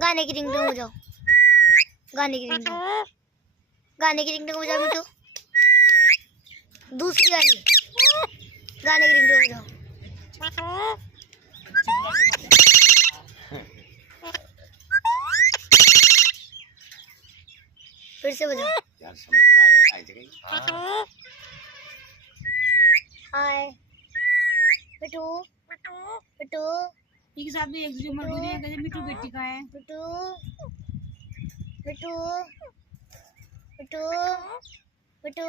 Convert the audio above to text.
गाने की रिंगटोन बजाओ। गाने की रिंगटोन, गाने की रिंगटोन बजाओ मिठू। दूसरी वाली गाने की रिंगटोन बजाओ। फिर से बजाओ। यार समझदार है हाँ। हाय मिठू, मिठू एक साथ में एक मर गई है, कहते मिठू बेटी का है। मिठू, मिठू, मिठू, मिठू।